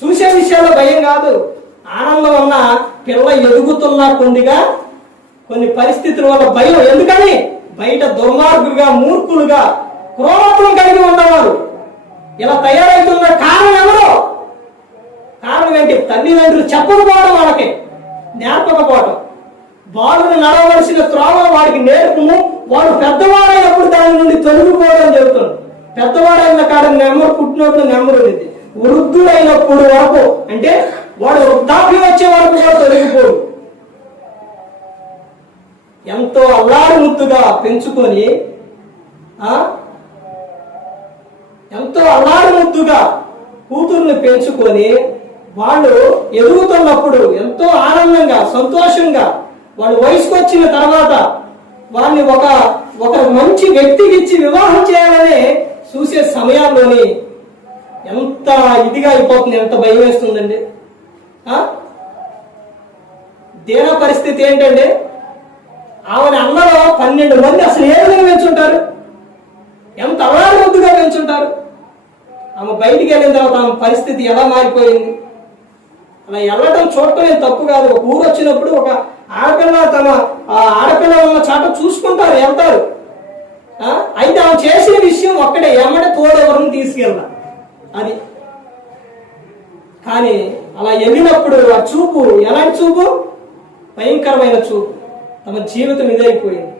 చూసే విషయాల్లో భయం కాదు, ఆనందం వల్ల పిల్ల ఎదుగుతున్న కొన్ని పరిస్థితుల వల్ల భయం. ఎందుకని? బయట దుర్మార్గులుగా, మూర్ఖులుగా, క్రోధం కలిగి ఉన్నవారు ఇలా తయారవుతున్న కారణం ఎవరు? కారణం ఏంటి? తల్లిదండ్రులు చెప్పకపోవడం, వాళ్ళకి నేర్పకపోవడం. బాలుని నడవలసిన త్రోవలు వాడికి నేర్పుము, వాడు పెద్దవాడైనప్పుడు దాని నుండి తొలగిపోవడం జరుగుతుంది. పెద్దవాడైన కాడ నెమ్మరు పుట్టినప్పుడు నెమ్మరు ఉంది, వృద్ధుడైనప్పుడు వరకు అంటే వాడు వృద్ధాప్యం వచ్చే వరకు కూడా తొలగిపోడు. ఎంతో అల్లారు ముద్దుగా పెంచుకొని ఎంతో అల్లారు ముద్దుగా కూతుర్ని పెంచుకొని వాళ్ళు ఎదుగుతున్నప్పుడు ఎంతో ఆనందంగా, సంతోషంగా వాళ్ళు వయసుకు వచ్చిన తర్వాత వాళ్ళని ఒక మంచి వ్యక్తికి ఇచ్చి వివాహం చేయాలని చూసే సమయాల్లోని ఎంత ఇదిగా అయిపోతుంది, ఎంత భయం వేస్తుందండి. దీన పరిస్థితి ఏంటంటే ఆమె అన్నలో 12 మంది అసలు ఏ విధంగా పెంచుంటారు, ఎంత అల్లారు ముద్దుగా పెంచుంటారు. ఆమె బయటికి వెళ్ళిన తర్వాత ఆమె పరిస్థితి ఎలా మారిపోయింది. అలా వెళ్ళటం చూడటం ఏం తప్పు కాదు. ఒక ఊరు వచ్చినప్పుడు ఒక ఆడపిల్ల తమ ఆడపిల్ల ఉన్న చాట చూసుకుంటారు, వెళ్తారు. అయితే ఆమె చేసిన విషయం ఒక్కడే, ఎమ్మడే తోడెవరిని తీసుకెళ్ళా అది. కానీ అలా వెళ్ళినప్పుడు ఆ చూపు ఎలాంటి చూపు? భయంకరమైన చూపు. తమ జీవితం ఇదైపోయింది.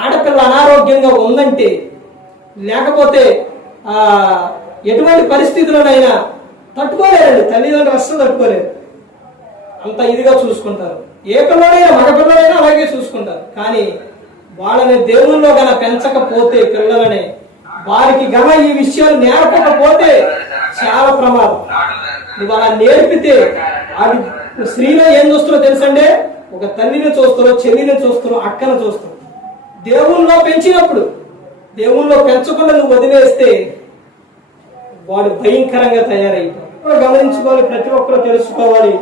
ఆడపిల్ల అనారోగ్యంగా ఉందంటే, లేకపోతే ఎటువంటి పరిస్థితుల్లోనైనా తట్టుకోలేరండి తల్లిదండ్రులు, అస్సలు తట్టుకోలేరు. అంత ఇదిగా చూసుకుంటారు. ఏ పిల్లడైనా, మగ పిల్లడైనా అలాగే చూసుకుంటారు. కానీ వాళ్ళని దేవుల్లో గన పెంచకపోతే, పిల్లలని వారికి గన ఈ విషయాలు నేర్పకపోతే చాలా ప్రమాదం. నువ్వు అలా నేర్పితే అది స్త్రీలో ఏం చూస్తారో తెలుసండి, ఒక తల్లిని చూస్తారో, చెల్లిని చూస్తారో, అక్కను చూస్తారో. దేవుల్లో పెంచినప్పుడు, దేవుల్లో పెంచకుండా నువ్వు వదిలేస్తే వాడు భయంకరంగా తయారైపోతాడు. గమనించుకోవాలి, ప్రతి ఒక్కరు తెలుసుకోవాలి.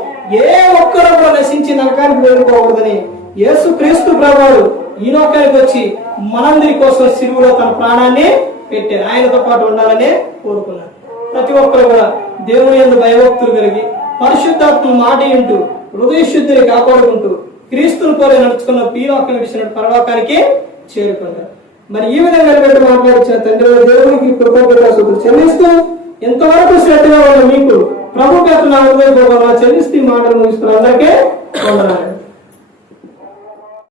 ఏ ఒక్కరు కూడా నశించి నరకానికి వెళ్ళిపోకూడదని యేసుక్రీస్తు ప్రభువు ఈ లోకానికి వచ్చి మనందరి కోసం సిలువలో తన ప్రాణాన్ని పెట్టారు. ఆయనతో పాటు ఉండాలనే కోరుకున్నారు. ప్రతి ఒక్కరు కూడా దేవుని యందు భయభక్తులు కలిగి పరిశుద్ధాత్మ మాట వింటూ హృదయ శుద్ధిని కాపాడుకుంటూ క్రీస్తుని పోలే నడుచుకున్న పీలోకానికి ఇచ్చిన పరలోకానికి చేరుకుంటారు. మరి ఈ విధంగా పెట్టి మాట్లాడించిన తండ్రి దేవునికి కృతజ్ఞతాస్తుతులు చెల్లిస్తూ ఎంతవరకు శ్రద్ధగా ఉన్న మీకు ప్రభు పేరు నా హృదయపూర్వకంగా చెల్లిస్తూ మాటలు ముగిస్తున్న అందరికీ వందనాలు.